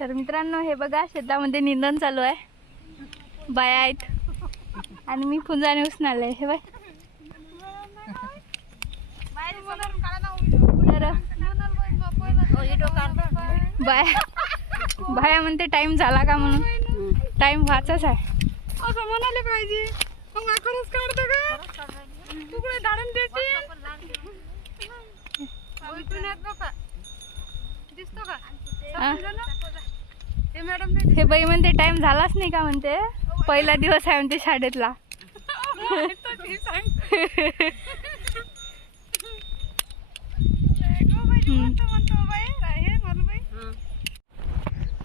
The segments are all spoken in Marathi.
तर मित्रांनो हे बघा शेतामध्ये निंदन चालू आहे. बाया आहेत. आणि मी फुंजाने आहे हे बाय. बाय बाया म्हणते टाइम झाला का म्हणून? टाइम व्हाचाच आहे. असं म्हणाले पाहिजे. मग आकडच काढतो का? तुकडे धाडून देते हा. हे बाई म्हणते टाइम झालाच नाही का? म्हणते. पहिला दिवस आहे म्हणते शाळेतला.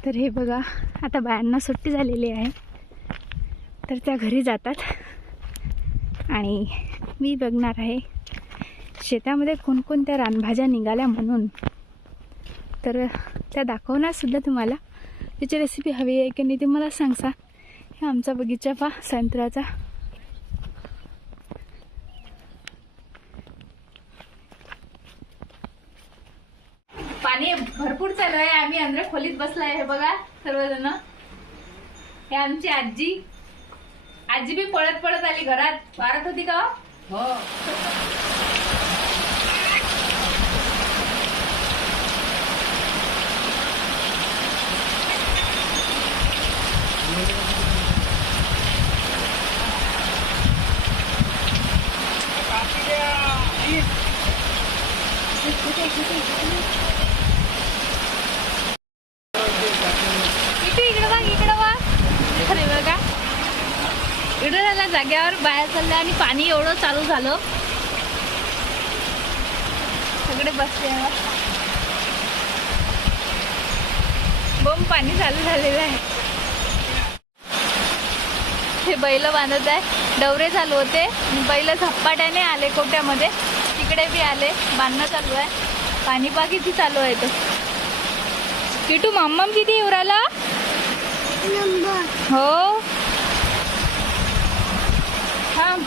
तर हे बघा आता बायांना सुट्टी झालेली आहे. तर त्या घरी जातात. आणि मी बघणार आहे शेतामध्ये कोणकोणत्या रानभाज्या निघाल्या म्हणून? तर त्या दाखवणार सुद्धा तुम्हाला. त्याची रेसिपी हवी आहे की नाही ते मला सांगसा. हे आमचा बगीचा पा संत्र्याचा पाणी भरपूर चालू आहे. आम्ही अंदर खोलीत बसलाय हे बघा सर्वजण. हे आमची आजी. आजी बी पळत पळत आली घरात. वारत होती का हो? इकडे इकडे बघ इकडे बघ अरे बघा इकडे झाल्या जाग्यावर बाहेर चाललं आणि पाणी एवढं चालू झालं सगळे बसले बम पाणी चालू झालेलं आहे हे बैल बांधत आहे. डवरे चालू होते. बैल झप्पाट्याने आले कोट्यामध्ये. तिकडे बी आले. बांधणं चालू आहे. पाणी पा किती चालू आहे तर किटू मम्मम किती येऊ राहिला हो. थांब.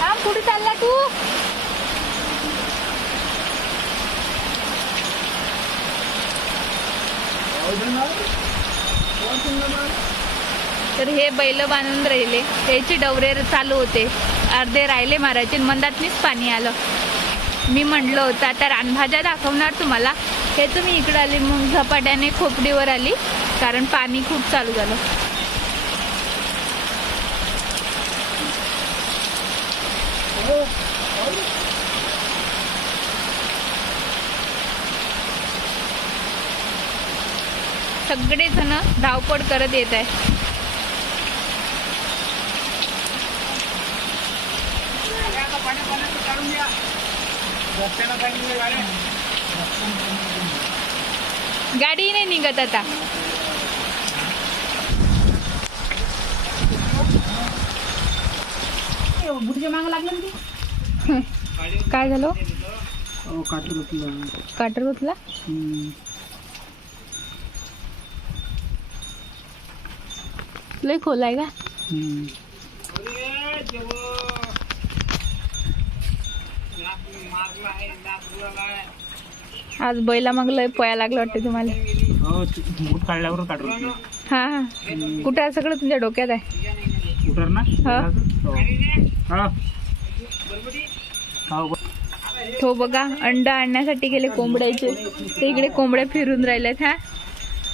थांब कुठे चालला तू? तर हे बैल बांधून राहिले. त्याचे डवरे चालू होते. अर्धे राहिले मारायचे मंदातनीच पाणी आलं. मी म्हटलं होतं आता रानभाज्या दाखवणार तुम्हाला. हे तुम्ही इकडं आली मग झपाट्याने खोपडीवर आली कारण पाणी खूप चालू झालं. सगळे जण धावपळ करत येत आहे गाडी नाही निघत आता. माग लागलं काय झालं? काटर गुतला. लय खोल आहे का? आज बैला मग लय पया लागलं वाटते तुम्हाला. हो बूट काढल्यावर काढून हा हा. कुठं सगळं तुमच्या डोक्यात आहे. उतर ना? हा. हो. हो. तो बघा अंडा आणण्यासाठी गेले कोंबड्याचे. ते इकडे कोंबड्या फिरून राहिल्यात हा.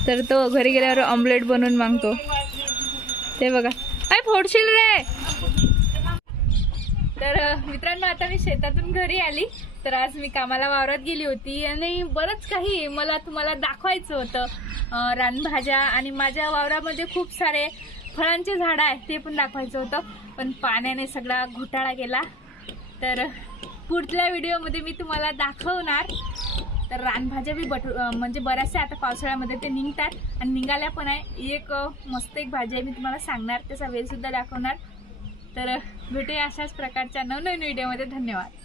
तर तो घरी गेल्यावर ऑमलेट बनवून मागतो. ते बघा. काय फोडशील रे! तर मित्रांनो आता मी शेतातून घरी आली. तर आज मी कामाला वावरात गेली होती आणि बरंच काही मला तुम्हाला दाखवायचं होतं. रानभाज्या आणि माझ्या वावरामध्ये खूप सारे फळांचे झाडं आहेत ते पण दाखवायचं होतं. पण पाण्याने सगळा घोटाळा गेला. तर पुढल्या व्हिडिओमध्ये मी तुम्हाला दाखवणार. तर रानभाज्या बी बट म्हणजे बऱ्याचशा आता पावसाळ्यामध्ये ते निघतात. आणि निघाल्या पण आहे. एक मस्त एक भाजी आहे मी तुम्हाला सांगणार. त्याचा वेळसुद्धा दाखवणार. तर भेटूया अशाच प्रकारच्या नवनवीन व्हिडिओमध्ये. धन्यवाद.